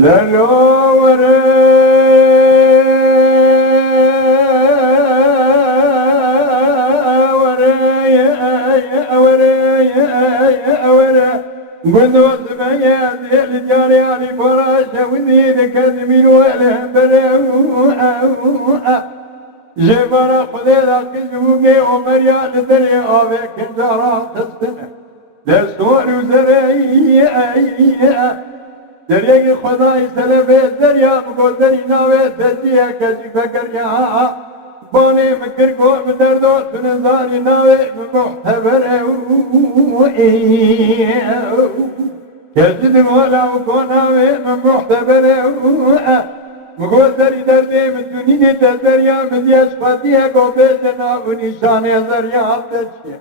للوره قدوس بياد الجاري علي فراشة وذيذ كذبين وله بلوء جبر خذيذا قزوقي ومريال ذري أبيك جرى تستنى دستور زريئة دريق خداي سلفي دريا مقول دري ناوي تجيه كجي فكر يا باني مكر قوم دردو تنزاني ناوي محتبر كجد مولا وكوناوي محتبر مقول دري دردي من دنيني دريا من يشفتيه قوبي جناب نشاني دريا تجيه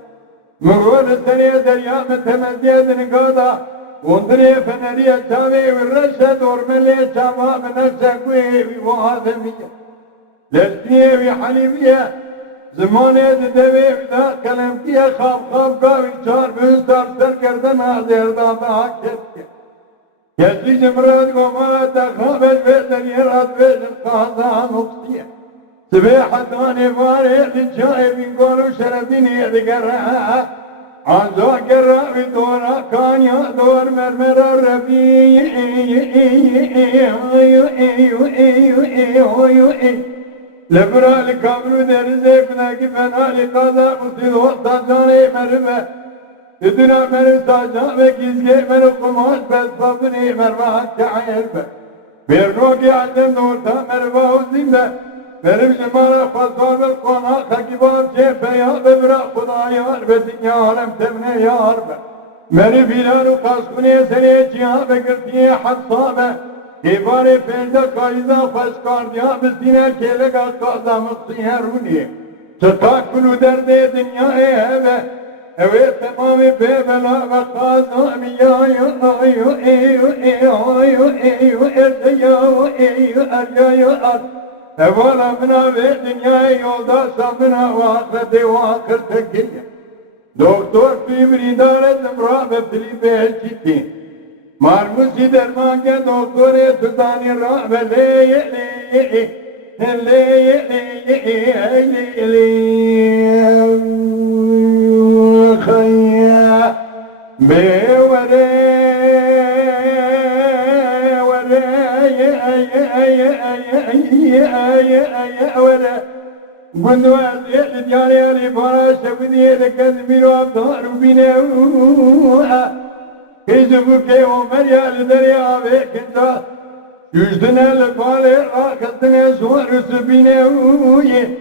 مقول سري دريا من تمزيه دنقادا وندري فنري الشامي والرشد ورملي الشامة من الشكوي وهذمية لسنية وحليمية زماني ددوي ودا كلام كيا خاب قاوي شار بستار سر كردن حضر دادا كتك كسي جمرات قوما تخابج بيدن يرات بيدن قاضا مقصية سبيحة داني واري للشاي من قولو شرفيني ذكرها عزا كراوي دورا كانيا دور مرمر ربي لبرا لكابرو درزي كناكي فنا لقادا مصيد وقتا جاني مرمى تدنا مرسا جامي كيسكي مرو قماش بس فابني مرمى كعير بيرنوكي عدن دورتا مرمى وزيمة benim cemala fazlar vel kona takibam cefe ya bebra Xuda yar be dünya alem temne yar be meri filaru kaskune sene ciha be girtiye hatsa be ibare perde kayda faskar diya biziner kele kaza mıksiyer runi çıtakulu derde dünya eve evet tamamı bebela ve kaza miya Evvela bina ve dünyayı yolda sabına ve ahirete ve ahir tekilye. Doktor fibr idare zımra ve filipe elçiti. Marmusi dermange doktore tutani ra ve leye khayya bewere ولا قلنا الديار اللي فراش ودي لكذبين وابطار وبناوها كيزبك ومريا لدريا بك انت يجدنا لقالي راكتنا سوار سبناوية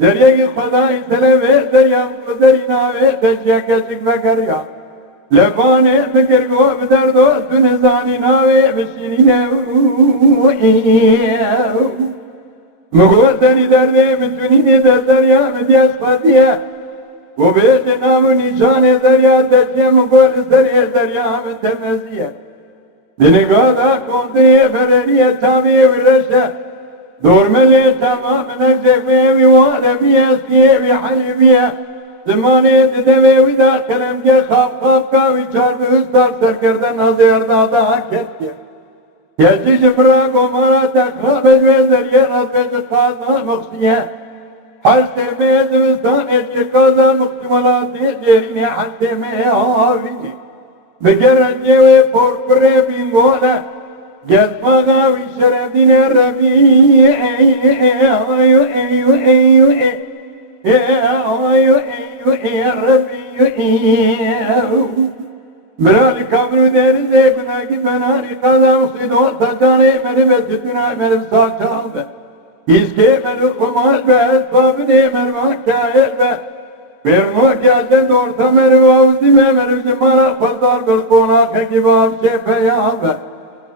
دريا خداي سلامي دريا درينا تجيك فكريا لباني فكر قوة بدردو تنزاني ناوي بشيريناوية مقوتني دربي من دونيني دريا من دياس فاتية وبيت نام نشان دريا تجي مقول دريا من تمزية بنقادا كونتي فرنية تامي ورشة دور ملي تمام نجفي ووالبية سكي وحلبية زماني ددوي ودا كلام كي خاب كاوي چار بستار سركردن هزير دادا كتية يجي جمرا قمارا تخابج وزرية رضبج قاضا مخصية حسي بيد وستان يجي قاضا مختمالاتي جيريني حسي ميهاويني بجرد جيوي پوركري بينغولا جزماغا وشرفدين الربيع برالي كابرو ديرزي بناكي بناري قادا مصيد وقتا جاني مربت دنا مرب ساچال به İzke meri kumaş be esbabini merva kâyel be Vermo gelden orta meri vavzime meri cimara fazlar bir konaka gibi avşefe yâr be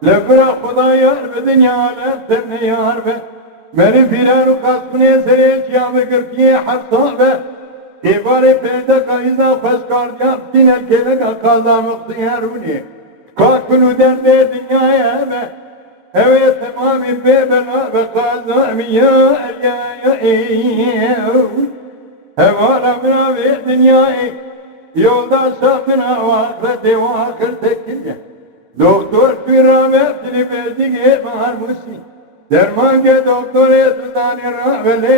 Lefra Xuda yâr be dünya alem temne yâr be Meri filaru kaskune sere çiyâme gırkiye hafsa be İbare perde kayıza faskar yaptin erkele kaza mıksiyaruni Kakulu derde dünyaya be Evet tamamı bebela ve kazamiya ya Hevala bina ve dünyayı yolda sabına ve ahirete ve ahir tekilye doktor firavetini verdiği marmusi. Derman ke doktor etudani rahvele